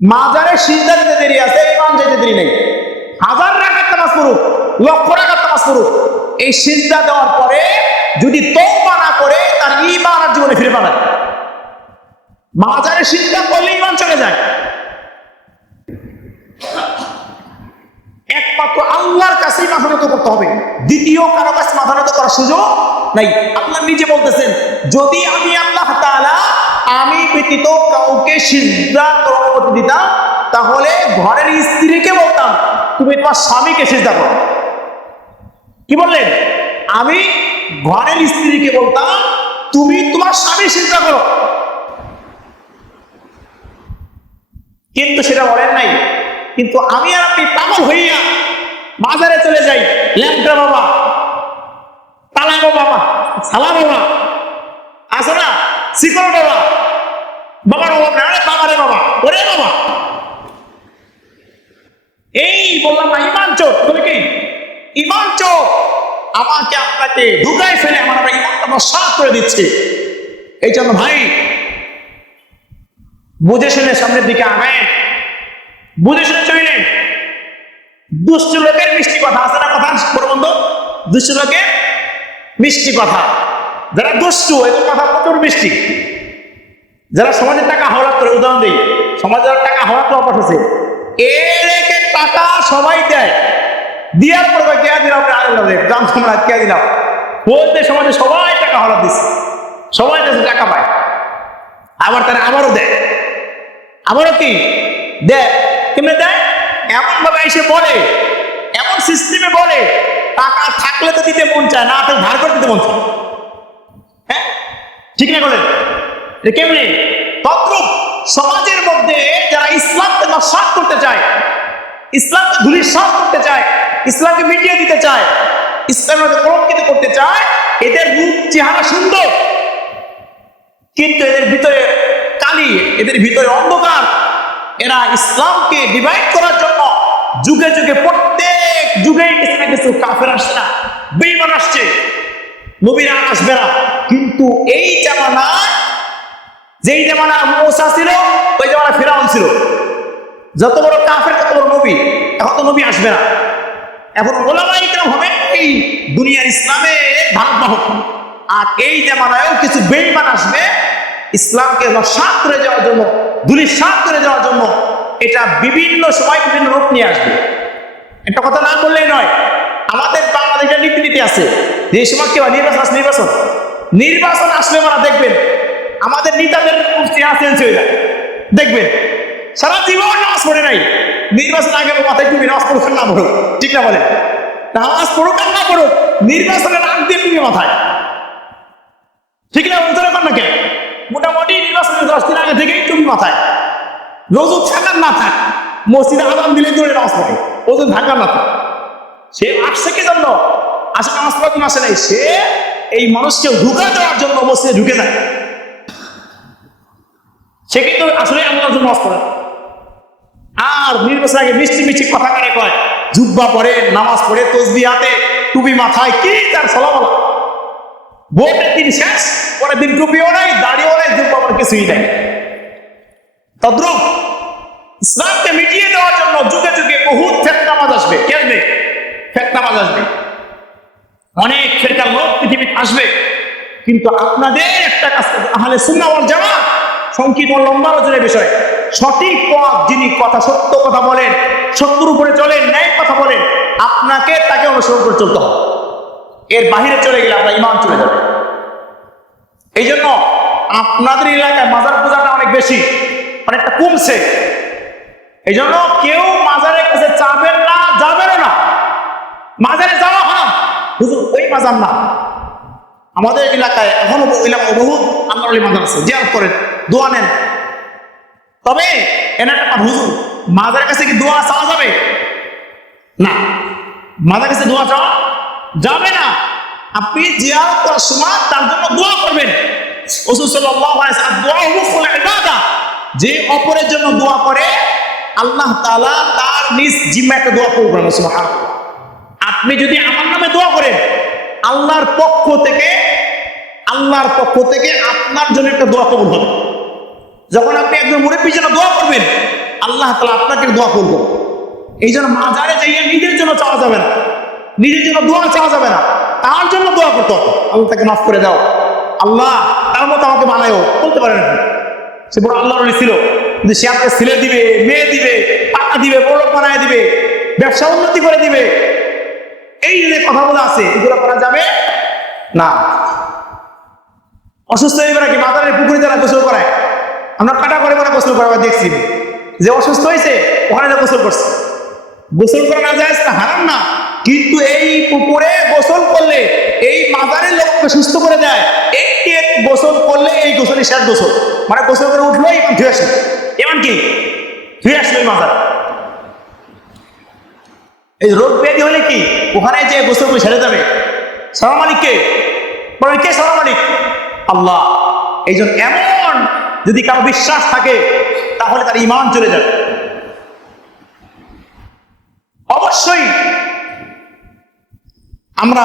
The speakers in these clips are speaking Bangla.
মাজারে সিজদা দিতে দেরি আছে, ইমাম যেতে দেরি নেই। 1000 রাকাত নামাজ পড়ুক, লক্ষ রাকাত নামাজ পড়ুক, এই সিজদা দেওয়ার পরে যদি তওবা না করে তার ঈমান আর জীবনে ফিরে পাবে না। মাজারে সিজদা করলে ঈমান চলে যায়। একমাত্র আল্লাহর কাছেই মাথা নত করতে হবে, দ্বিতীয় কারো কাছে মাথা নত করার সুযোগ নাই। আল্লাহ নিজে বলতেছেন, যদি আমি আল্লাহ তাআলা আমি ব্যতীত কাউকে সিজদা করার অনুমতি দিতাম, তাহলে ঘরের স্ত্রীকে বলতাম তুমি তোমার স্বামীকে সিজদা করো। কি বললেন? আমি ঘরের স্ত্রীকে বলতাম তুমি তোমার স্বামী সিজদা করো, কিন্তু সেটা বলেন নাই। কিন্তু আমি আর আপনি পাগল হইয়া বাজারে চলে যাই, ল্যাংটা বাবা, তালা বাবা, সালা বাবা আছে না, শিকল বাবা, বাবার বাবা, আরে বাবারে বাবা, ওরে বাবা, এই বললাম না ইমান চোর। তুমি কি ইমান চোর? আমাকে আপনাকে ঢুকাই ফেলে আমার ইমানটা নস্বাত করে দিচ্ছে। এই জন্য ভাই বুঝে শুনে সামনের দিকে আগায়, বুঝে শুনে চললেন। দুষ্ট লোকের মিষ্টি কথা আছে না, কথা বড় বন্ধু, দুষ্ট লোকের মিষ্টি কথা। যারা দুষ্টু এদের কথা প্রচুর মিষ্টি। যারা সমাজের টাকা হাওলাত করে, উদাহরণ দিই, সমাজের টাকা হাওলাত অভ্যাস আছে, এর টাকা সবাই দেয়, দিয়ার পর কে দিলাম গ্রাম সমাজ কে দিলাম বলতে সমাজে সবাই টাকা হাওলাত দিচ্ছে, সবাই দেশে টাকা পায়, আবার তারা আবারও দেয়, আবারও কি দেয়, কেমনে দেয়? এমন ভাবে এসে বলে, এমন সিস্টেমে বলে, টাকা থাকলে তো দিতে মন চায় না, আপনার ধার করে দিতে মন চায়। হ্যাঁ ঠিক না? বলেন কেমনি? তদ্রুপ সমাজের মধ্যে যারা ইসলামকে নস্বাত করতে চায়, ইসলামকে ধূলিসাৎ করতে চায়, ইসলামকে মিটিয়ে দিতে চায়, ইসলামকে কলঙ্কিত করতে চায়, এদের রূপ চেহারা সুন্দর, কিন্তু এদের ভিতরে কালি, এদের ভিতরে অন্ধকার। এরা ইসলামকে ডিভাইড করার জন্য যুগে যুগে প্রত্যেক যুগে কিছু কাফের আসছে না, বেঈমান আসছে, নবীরা আসবে না। কিন্তু এই জামানায়, যেই জামানা মুসা ছিল ওই জামানা ফিরাউন ছিল, যত বড় কাফের তত বড় নবী। এখন তো নবী আসবে না, এখন ওলামায়ে কেরাম হবে এই দুনিয়ার ইসলামের ভাগবাহক। আর এই জামানায়ও কিছু বেঈমান আসবে ইসলামকে নস্বাত করে যাওয়ার জন্য, ধূলিসাৎ করে যাওয়ার জন্য। এটা বিভিন্ন সময় বিভিন্ন রূপ নিয়ে আসবে। একটা কথা না বললেই নয়, আমাদের বাংলাদেশের নীতি আছে যে সময় কি নির্বাচন আসলে নির্বাচন আসলে মানে দেখবেন আমাদের নেতাদের চেহারা চেঞ্জ হয়ে যায়। দেখবেন সারা জীবন নামাজ পড়ে নাই, নির্বাচন আগে মাথায় টুপি, নামাজ পড়ুক না পড়ুক, ঠিক না বলেন? নামাজ পড়ুক আর না পড়ুক, নির্বাচনের আগ দিয়ে টুপি মাথায়, ঠিক না? উত্তরে পান না কেন? মোটামুটি নির্বাচনের 10 দিন আগে থেকেই টুপি মাথায়, রোজু থাকার না থাক, মসজিদে আজান দিলে দৌড়ে নামাজ পড়ে, ওজন থাকার না থাক। সে আসছে কি জন্য? আসে নামাজ পড়ার জন্য আসে নাই, সে এই মানুষকে ঢুকা দেওয়ার জন্য মসজিদে ঢুকে যায়। সে কিন্তু আসলে আল্লাহর জন্য নামাজ পড়ে। আর নির্বাচন আগে মিষ্টি মিষ্টি কথা কানে কয়, জুব্বা পরে, নামাজ পড়ে, তসবিহ হাতে, টুপি মাথায়, কি তার ফলাফল। ভোটের দিন শেষ, পরের দিন টুপিও নাই, দাড়িও নাই, জুব্বা পরে, কিছুই নাই। তদ্রুপ ইসলামকে মিটিয়ে দেওয়ার জন্য যুগে যুগে বহুত ফেতনাবাজ আসবে। কে আসবে? ফেতনাবাজ আসবে, অনেক ফেরকার লোক পৃথিবীতে আসবে। কিন্তু আপনাদের একটা কাজ করতে, আহলে সুন্নাহ ওয়াল জামাত, সংকীর্ণ লম্বা আলোচনার বিষয়, সঠিক পথ, যিনি কথা সত্য কথা বলেন, সত্যের উপরে চলেন, ন্যায় কথা বলেন, আপনাকে তাকে অনুসরণ করে চলতে হবে। এর বাহিরে চলে গেলে আপনার ঈমান চলে যাবে। এই জন্য আপনাদের এলাকায় মাজার পূজাটা অনেক বেশি, অনেকটা কমছে। এই জন্য কেউ মাজারের কাছে যাবেন না, যাবেন না। মাজারে যাওয়া হারাম, হুজুর ওই মাজার না। আমাদের এলাকায় এখনো বহুত আল্লাহর মাজার আছে, জিয়ারত করেন, দোয়া নেন। তবে এর একটা হুজুর, মাজারের কাছে কি দোয়া চাওয়া যাবে? না, মাজারের কাছে দোয়া চাওয়া যাবে না। আপনি জিয়ারত করার সময় তার জন্য দোয়া করবেন। রাসূল সাল্লাল্লাহু আলাইহি ওয়াসাল্লাম, দোয়া মুখুল ইবাদা, যে অপরের জন্য দোয়া করে আল্লাহ তাআলা তার নিজ জিম্মায় একটা দোয়া কবুল করেন। সুবহানাল্লাহ। আপনি যদি আমার নামে দোয়া করেন, আল্লাহর পক্ষ থেকে আপনার জন্য একটা দোয়া কবুল হবে। যখন আপনি একজন মুরব্বির জন্য দোয়া করবেন, আল্লাহ তাআলা আপনাকে দোয়া করবেন। এই জন্য মাজারে যাইয়া নিজের জন্য চাওয়া যাবে না, নিজের জন্য দোয়া চাওয়া যাবে না, তার জন্য দোয়া করতে হবে। আল্লাহ তাকে মাফ করে দাও, আল্লাহ তার মতো আমাকে বানায়ও, বলতে পারেন। সে বড় আল্লাহর ওলি ছিল, কিন্তু সে আপনাকে ছেলে দিবে, মেয়ে দিবে, টাকা দিবে, বড় বানায় দিবে, ব্যবসা উন্নতি করে দিবে, এই যে কথাগুলো আছে এগুলো করা যাবে না। অসুস্থ হয়ে গেলে কি মাথার পুকুরে যারা গোসল করায়, আমরা কাটা করে করে গোসল করা দেখছি, যে অসুস্থ হয়েছে ওখানে গোসল করছে। গোসল করা না যায় না, হারাম না, কিন্তু এই পুকুরে গোসল করলে এই মাজারের লোককে সুস্থ করে দেয়। এই গোসল করলে এই গোসলই শেষ গোসল, মানে গোসল করে উঠলো এমন ধুয়ে আসলো, এমন কি ধুয়ে আসলো এই মাজার। এই রোগ ব্যাধি হলে কি ওখানে যে গোসল করে সেরে যাবে? সালাম মালিককে বলে, কে সালাম মালিক? আল্লাহ। এই জন্য এমন যদি কারো বিশ্বাস থাকে তাহলে তার ঈমান চলে যাবে। অবশ্যই আমরা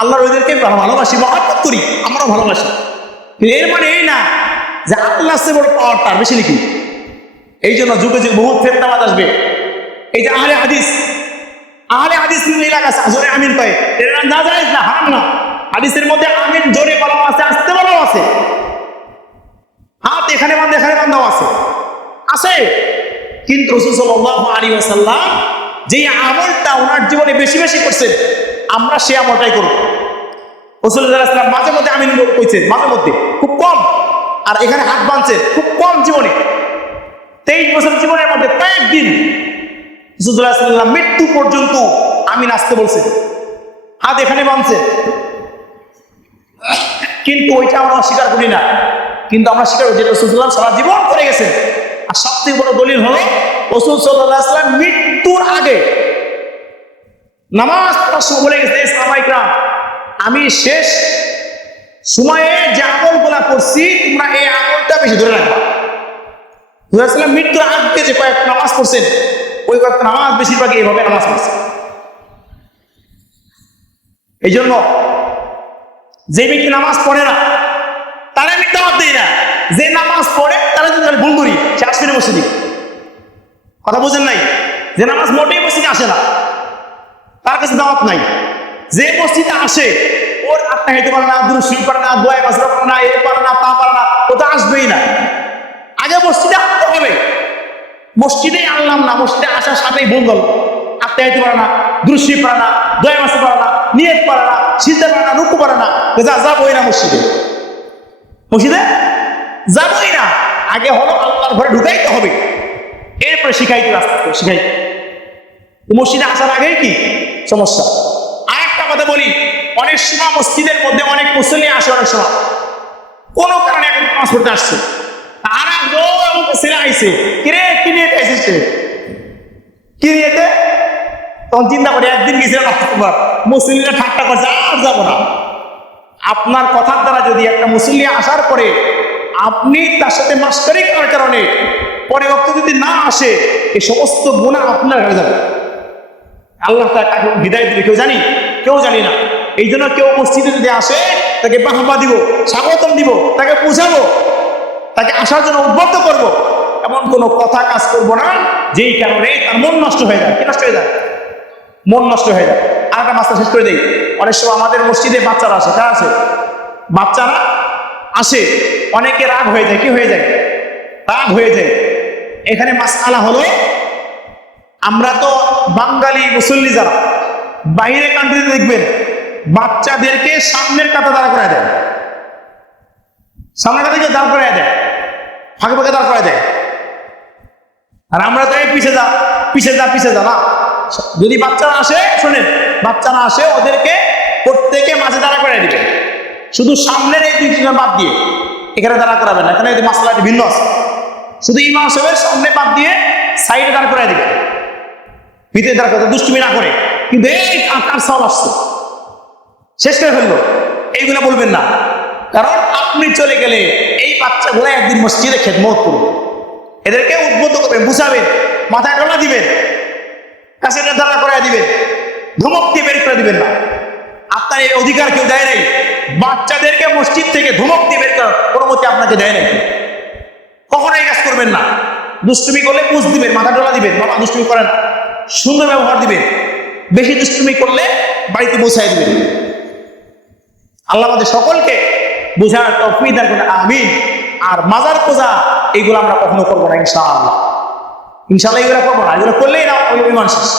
আল্লাহর ওদেরকে ভালোবাসি, মহব্বত করি, আমরাও ভালোবাসি, কিন্তু এর মানে এই না যে আল্লাহ সে বড় পাওয়ার তার বেশি নাকি। এই জন্য যুগে যুগে বহু ফেতনাবাজ আসবে। এই যে আহলে হাদিস এলাকা জোরে আমিন পায়, এটা না যায় না, হারাম না। হাদিসের মধ্যে আমিন জোরে বলাও আছে, আসতে বলাও আছে, হাত এখানে বান্ধা এখানে বান্ধাও আছে আছে। কিন্তু রাসূল সাল্লাল্লাহু আলাইহি ওয়াসাল্লাম যে আমলটা ওনার জীবনে বেশি বেশি করছেন, আমরা সে আমলটাই করব। রাসূল সাল্লাল্লাহু আলাইহি ওয়াসাল্লাম মাঝে মধ্যে আমিন কইছেন, মাঝে মধ্যে, খুব কম। আর এখানে হাত বাঁধছেন খুব কম জীবনে। 23 বছর জীবনের মধ্যে কয়েকদিন রাসূল সাল্লাল্লাহু আলাইহি ওয়াসাল্লাম মৃত্যু পর্যন্ত আমিন আসতে বলছেন, হাত এখানে বাঁধছেন। কিন্তু ওইটা আমরা অস্বীকার করি না, কিন্তু আমরা স্বীকার করি যে রাসূল সাল্লাল্লাহু আলাইহি ওয়াসাল্লাম সারা জীবন করে গেছেন। আর সবথেকে বড় দলিল হলো রাসূল সাল্লাল্লাহু আলাইহি ওয়াসাল্লাম মৃত্যুর আগে নামাজ পড়ার সময় বলে গেছে, সাহাবায়ে কিরাম, আমি শেষ সময়ে যে আমলগুলা করছি তোমরা এই আমলটা বেশি ধরে রাখবা। রাসূল সাল্লাল্লাহু আলাইহি ওয়াসাল্লাম মৃত্যুর আগে যে কয়েক নামাজ পড়ছেন, ওই কয়েকটা নামাজ বেশিরভাগই এইভাবে নামাজ পড়ছে। এই জন্য যে ব্যক্তি নামাজ পড়ে না তারা আমি দাওয়াত দিই না, যে নামাজ পড়ে তারা যদি ভুল করি সে আসবে না মসজিদে। কথা বুঝেন নাই? যে নামাজ মোটেই মসজিদে আসে না তার কাছে দাওয়াত নাই। যে মসজিদে আসে ওর আত্মা হেঁটে পারে না, দুরূদ শরীফ পারে না, দোয়া মাসরা পারে না, এ পারে না, তা পারে না, ও তো আসবেই না। আগে মসজিদে আসতে হবে। মসজিদে আনলাম না, মসজিদে আসার সাথেই ভুল গেল, আত্মা হেঁটে পারে না, দুরূদ শরীফ পারে না, দোয়া মাসরা পারে না, নিয়ত পারে না, সিজদা পারে না, রুকু পারে না, যাবই না মসজিদে, মসজিদে যাবই না। আগে হলো আল্লাহর ঘরে ঢুকাইতে হবে, এরপরে শিখাইতে রাস্তা শিখাই। মসজিদে আসার আগেই কি সমস্যা। আর একটা কথা বলি, অনেক সময় মসজিদের মধ্যে অনেক মুসল্লি আসে, অনেক সময় কোনো কারণে এখন নামাজ পড়তে আসছে, আর ছেলে আইসে কিরে কি নিয়ে আইসিস, কি নিয়েতে? তখন চিন্তা করে একদিন গেছিলাম মুসল্লিরা ঠাট্টা করছে, আর যাবো না। আপনার কথার দ্বারা যদি একটা মুসল্লি আসার পরে আপনি তার সাথে মাস্টারি করার কারণে পরে বক্ত যদি না আসে, এই সমস্ত গুনাহ আপনার হয়ে যাবে। আল্লাহ তাকে বিদায় দিবে কেউ জানি? কেউ জানি না। এই জন্য কেউ মসজিদে যদি আসে তাকে বাহবা দিব, স্বাগতম দিব, তাকে বুঝাবো, তাকে আসার জন্য উদ্বুদ্ধ করব। এমন কোনো কথা কাজ করবো না যেই কারণে তার মন নষ্ট হয়ে যায়। কি নষ্ট হয়ে যায়? মন নষ্ট হয়ে যায়। আর একটা মাস্টার শেষ করে দেই, অনেক সময় আমাদের মসজিদে বাচ্চারা আসে, কারা আসে? বাচ্চারা আসে, অনেকে রাগ হয়ে যায়। কি হয়ে যায়? রাগ হয়ে যায়। এখানে মাসআলা হলো, আমরা তো বাঙালি মুসল্লি, যারা বাইরে কান্ট্রিতে দেখবেন বাচ্চাদেরকে সামনের কাতা দাঁড়া করে দেয়, সামনের কাতাকে দাঁড় করে দেয়, ফাঁকে ফাঁকে দাঁড় করে দেয়। আর আমরা তো এই পিছে যা পিছে যা পিছে যা না। যদি বাচ্চারা আসে, শোনেন, বাচ্চারা আসে ওদেরকে প্রত্যেকে মাঝে দাঁড়া করে দিবে, শুধু সামনের এই দুই তিনজন বাদ দিয়ে এখানে দাঁড়া করাবেন না। এখানে মাসলাটি ভিন্ন আছে। শুধু ইমাম সাহেবের সামনে বাদ দিয়ে সাইডে দাঁড় করাই দিবে, ভিতরে দাঁড় করে, দুষ্টুমি না করে। কিন্তু এই কার সব আসছে, শেষ করে ফেললো, এইগুলো বলবেন না। কারণ আপনি চলে গেলে এই বাচ্চাগুলো একদিন মসজিদে খেদমত করবে, এদেরকে উদ্বুদ্ধ করবেন, বুঝাবেন, মাথায় ডলা দিবেন, কাছে দাঁড়া করাই দিবেন, ধমক দিয়ে বের করে দিবেন না। আপনার এই অধিকার কেউ দেয় নাই। বাচ্চাদেরকে মসজিদ থেকে ধমক দিয়ে বের করার অনুমতি আপনাকে দেয় নাই। কখনো এই কাজ করবেন না। দুষ্টুমি করলে বুঝ দিবেন, মাথা ডোলা দিবেন, বাবা দুষ্টুমি করেন, সুন্দর ব্যবহার দিবেন। বেশি দুষ্টুমি করলে বাড়িতে পৌঁছায় দিবেন। আল্লাহ আমাদের সকলকে বোঝার তৌফিক দান করুন, আমিন। আর মাজার পূজা এগুলো আমরা কখনো করবো না ইনশাআল্লাহ। ইনশাআল্লাহ এগুলো করবো না, এগুলো করলেই না ওই শেষ।